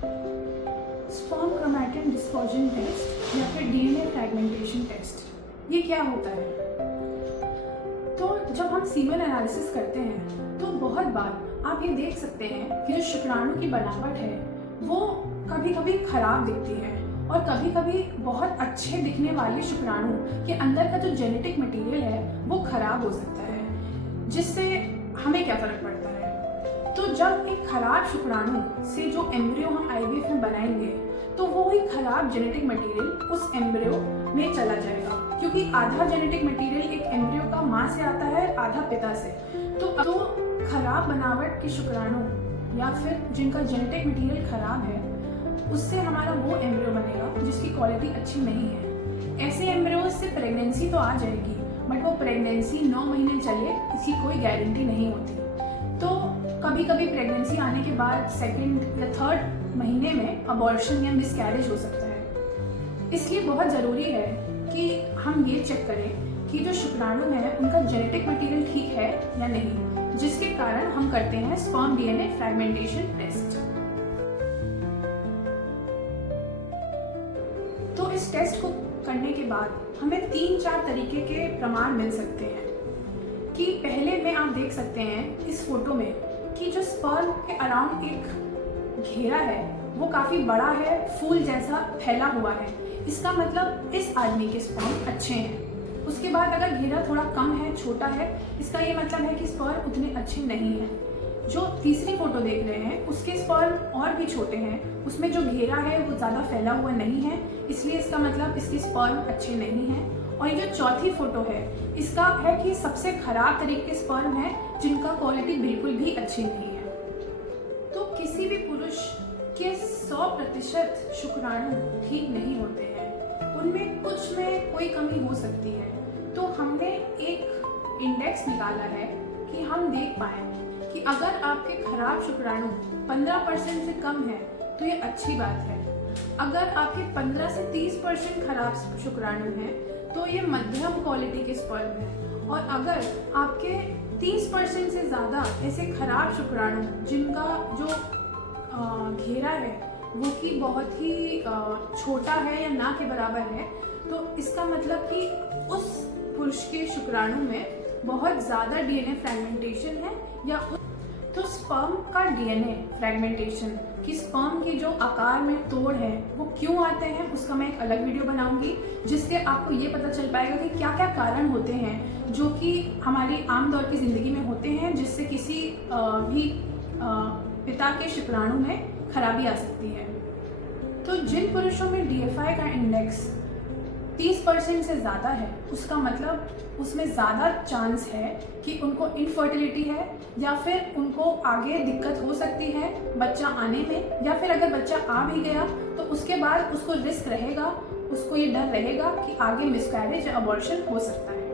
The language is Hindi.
स्पर्म क्रोमैटिन डिस्पर्जन टेस्ट या फिर डीएनए फ्रैगमेंटेशन टेस्ट, ये क्या होता है? तो जब हम सीमेन एनालिसिस करते हैं तो बहुत बार आप ये देख सकते हैं कि जो शुक्राणु की बनावट है वो कभी कभी खराब दिखती है और कभी कभी बहुत अच्छे दिखने वाले शुक्राणु के अंदर का जो जेनेटिक मटेरियल है वो खराब हो सकता है, जिससे हमें क्या फर्क पड़ता है? तो जब एक खराब शुक्राणु से जो एम्ब्रियो हम आईवीएफ में बनाएंगे तो वो ही खराब जेनेटिक मटेरियल उस एम्ब्रियो में चला जाएगा, क्योंकि आधा जेनेटिक मटेरियल एक एम्ब्रियो का माँ से आता है, आधा पिता से। तो खराब बनावट के शुक्राणु या फिर जिनका जेनेटिक मटेरियल खराब है उससे हमारा वो एम्ब्रियो बनेगा जिसकी क्वालिटी अच्छी नहीं है। ऐसे एम्ब्रियो से प्रेगनेंसी तो आ जाएगी, बट वो प्रेगनेंसी 9 महीने चले इसकी कोई गारंटी नहीं होती। तो कभी कभी प्रेगनेंसी आने के बाद 2nd या 3rd महीने में अबॉर्शन या मिसकैरेज हो सकता है। इसलिए बहुत ज़रूरी है कि हम ये चेक करें कि जो शुक्राणु है उनका जेनेटिक मटेरियल ठीक है या नहीं, जिसके कारण हम करते हैं स्पर्म डीएनए फ्रैगमेंटेशन टेस्ट। तो इस टेस्ट को करने के बाद हमें 3-4 तरीके के प्रमाण मिल सकते हैं। कि पहले में आप देख सकते हैं इस फोटो में कि जो स्पर्म के अराउंड एक घेरा है वो काफ़ी बड़ा है, फूल जैसा फैला हुआ है। इसका मतलब इस आदमी के स्पर्म अच्छे हैं। उसके बाद अगर घेरा थोड़ा कम है, छोटा है, इसका ये मतलब है कि स्पर्म उतने अच्छे नहीं हैं। जो तीसरी फोटो देख रहे हैं उसके स्पर्म और भी छोटे हैं, उसमें जो घेरा है वो ज़्यादा फैला हुआ नहीं है, इसलिए इसका मतलब इसके स्पर्म अच्छे नहीं हैं। और ये जो चौथी फोटो है इसका है कि सबसे खराब तरीके के स्पर्म है जिनका क्वालिटी बिल्कुल भी अच्छी नहीं है। तो किसी भी पुरुष के 100% शुक्राणु ठीक नहीं होते हैं, उनमें कुछ में कोई कमी हो सकती है। तो हमने एक इंडेक्स निकाला है कि हम देख पाए कि अगर आपके खराब शुक्राणु 15% से कम है तो ये अच्छी बात है। अगर आपके 15 से 30% खराब शुक्राणु हैं तो ये मध्यम क्वालिटी के स्पर्म है। और अगर आपके 30% से ज़्यादा ऐसे खराब शुक्राणु जिनका जो घेरा है वो कि बहुत ही छोटा है या ना के बराबर है, तो इसका मतलब कि उस पुरुष के शुक्राणु में बहुत ज़्यादा डीएनए फ्रैगमेंटेशन है। या तो स्पर्म का डीएनए फ्रैगमेंटेशन कि स्पर्म के जो आकार में तोड़ है वो क्यों आते हैं, उसका मैं एक अलग वीडियो बनाऊंगी जिससे आपको ये पता चल पाएगा कि क्या क्या कारण होते हैं जो कि हमारी आम दौर की ज़िंदगी में होते हैं, जिससे किसी भी पिता के शुक्राणु में खराबी आ सकती है। तो जिन पुरुषों में डीएफआई का इंडेक्स 30% से ज़्यादा है उसका मतलब उसमें ज़्यादा चांस है कि उनको इनफर्टिलिटी है या फिर उनको आगे दिक्कत हो सकती है बच्चा आने में, या फिर अगर बच्चा आ भी गया तो उसके बाद उसको रिस्क रहेगा, उसको ये डर रहेगा कि आगे मिसकैरेज या अबॉर्शन हो सकता है।